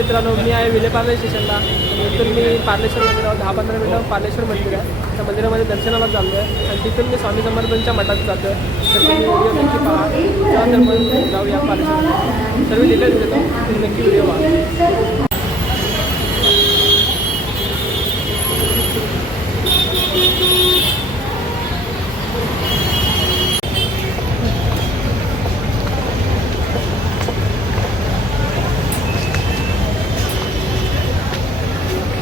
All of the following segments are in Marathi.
मित्रांनो, मी आहे विलेपार्ले स्टेशनला आणि इथून मी पार्लेश्वर मंदिरावर 10-15 मिनिटावर पार्लेश्वर मंदिर आहे. त्या मंदिरामध्ये दर्शनाला चाललो आहे आणि तिथून मी स्वामी समर्थांच्या मठात जातो आहे. तर तुम्ही व्हिडिओ नक्की पहा. चला तर मग जाऊया पार्लेश्वर. सर्व डिटेल्स देतो, तुम्ही नक्की व्हिडिओ पहा.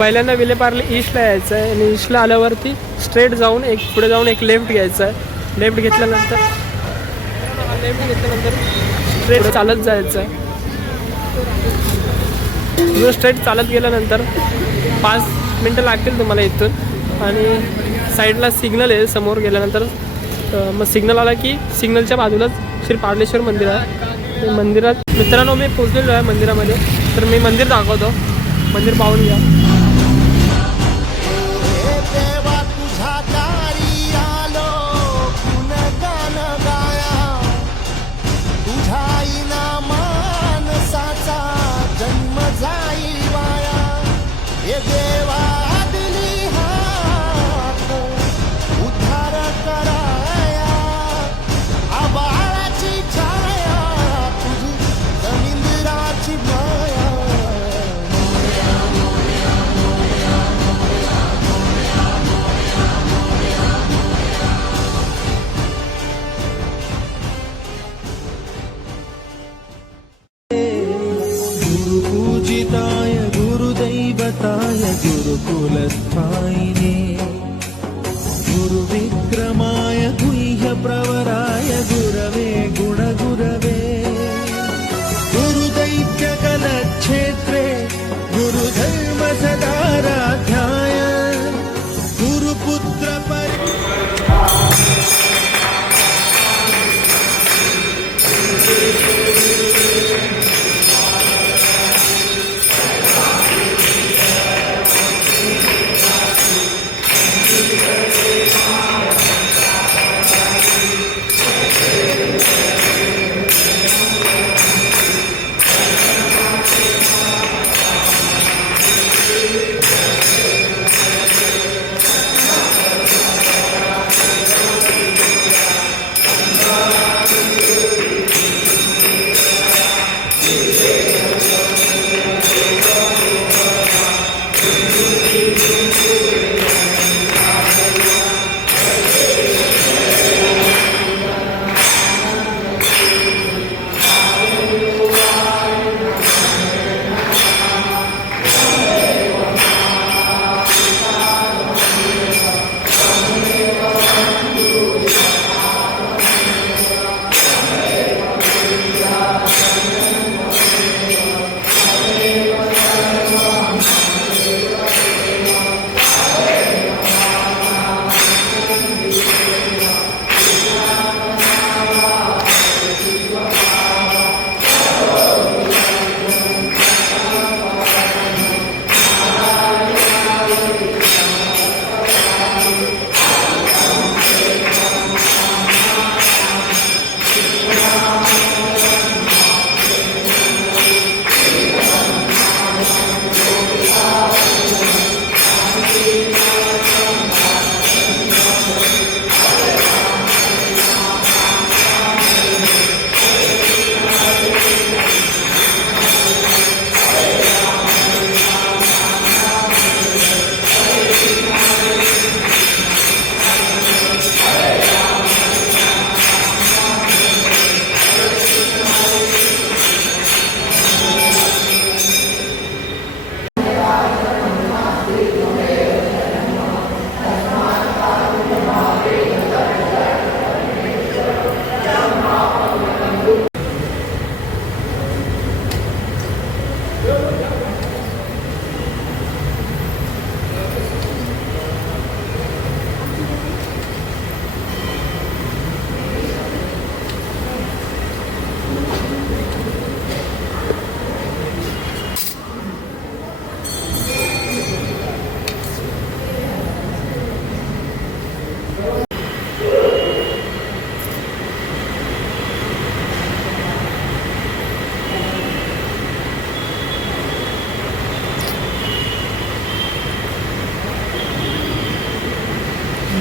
पहिल्यांदा विलेपार्ले ईस्टला यायचं आहे आणि ईस्टला आल्यावरती स्ट्रेट जाऊन पुढे जाऊन एक लेफ्ट घ्यायचं आहे. लेफ्ट घेतल्यानंतर स्ट्रेट चालत जायचं आहे. स्ट्रेट चालत गेल्यानंतर 5 मिनटं लागतील तुम्हाला इथून आणि साईडला सिग्नल आहे. समोर गेल्यानंतर मग सिग्नल आला की सिग्नलच्या बाजूलाच श्री पार्लेश्वर मंदिर आहे. ते मंदिरात मित्रांनो मी पोचलेलो आहे मंदिरामध्ये. तर मी मंदिर दाखवतो, मंदिर पाहून घ्या. गुरुपूजिताय गुरुदैवताय गुरुकुलस्थायिने गुरुविक्रमाय गुह्यप्रवराय गुरवे गुणगुरवे गुरुदैत्यकलक्षेत्रे गुरुधर्मसदाराध्याय गुरुपुत्र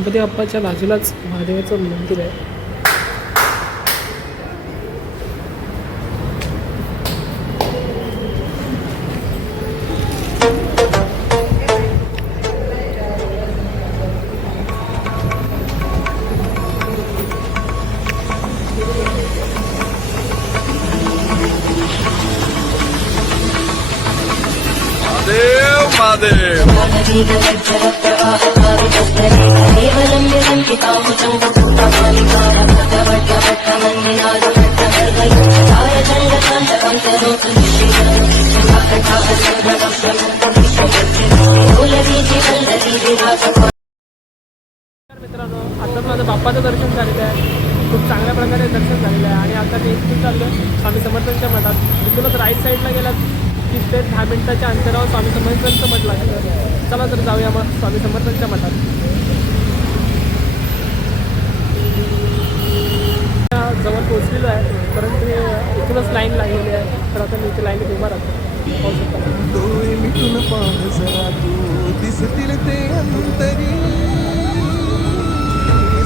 गणपती बाप्पाच्या बाजूलाच महादेवाचं मंदिर आहे. मित्रांनो, आता माझं बाप्पाचं दर्शन झालेलं आहे. खूप चांगल्या प्रकारे दर्शन झालेलं आहे आणि आता मी इथून चाललो स्वामी समर्थांच्या मठात. इथूनच राईट साईडला गेलात की ते 10 मिनिटाच्या अंतरावर स्वामी समर्थांचं मठ लागलं. चला तर जाऊया मग स्वामी समर्थांच्या मठात. जवळ पोहोचलेलो आहे, परंतु इथूनच लाईन लागलेली आहे. तर आता मी इथे लाईन उभा राहतो. पाहू शकता. डोळे मिटून पाह जरा तू दिसतील ते अंतरी.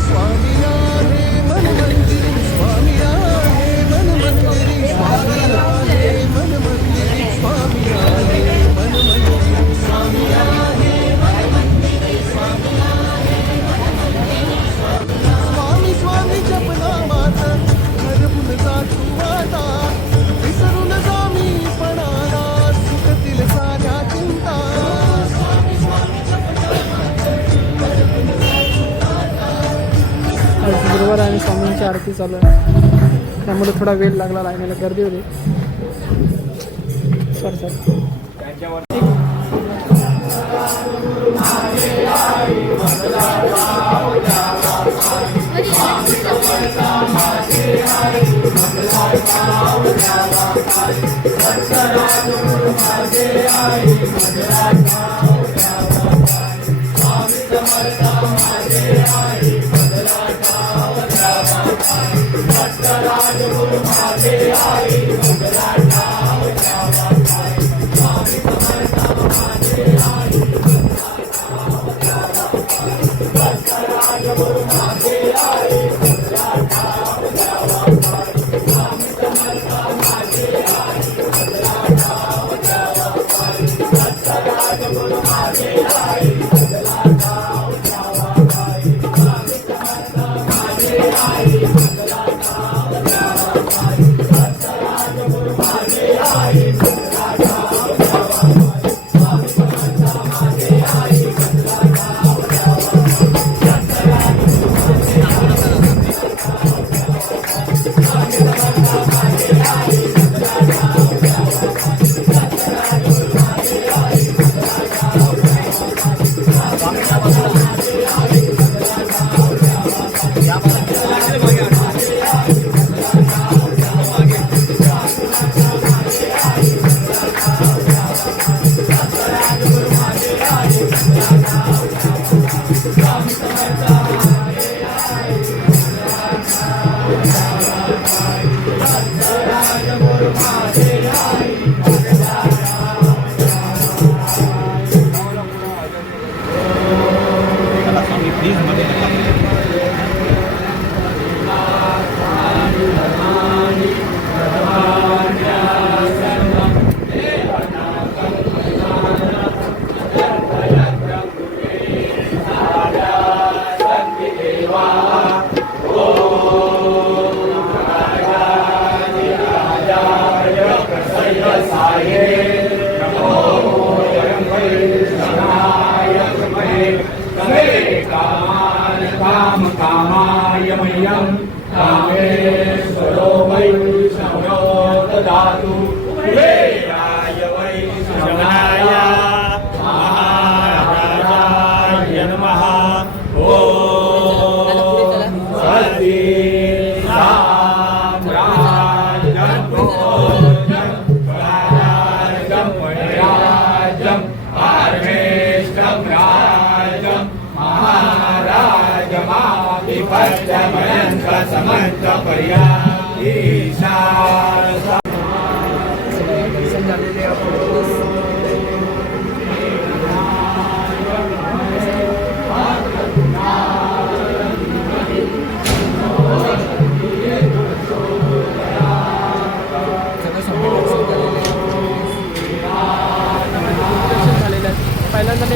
स्वामी आहे मन मंदिरी, स्वामी आहे मन मंदिरी, स्वामी आहे मन मंदिरी, स्वामी आहे मन मंदिरी, स्वामी आहे मन मंदिरी, स्वामी आहे मन मंदिरी. स्वामी स्वामी जपना माता हरवून जातू आता, विसरून जा मी पणाला सुखतील साऱ्या चिंता. स्वामी स्वामी जपना आज गुरुवार आणि स्वामींची आरती चालू आहे, त्यामुळे थोडा वेळ लागला. लाईनीला गर्दी होती. सर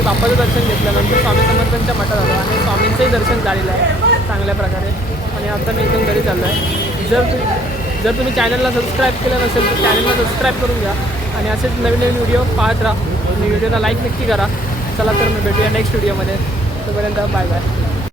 बाप्पाचं दर्शन घेतलं नंतर स्वामी समर्थांच्या मठात आलो आणि स्वामींचंही दर्शन झालेलं आहे चांगल्या प्रकारे आणि आता मी इथून घरी चाललो आहे. जर तुम्ही चॅनलला सबस्क्राईब केलं नसेल तर चॅनलला सबस्क्राईब करून घ्या आणि असेच नवीन नवीन व्हिडिओ पाहत राहा आणि व्हिडिओला लाईक नक्की करा. चला तर मी भेटूया नेक्स्ट व्हिडिओमध्ये. तोपर्यंत बाय बाय.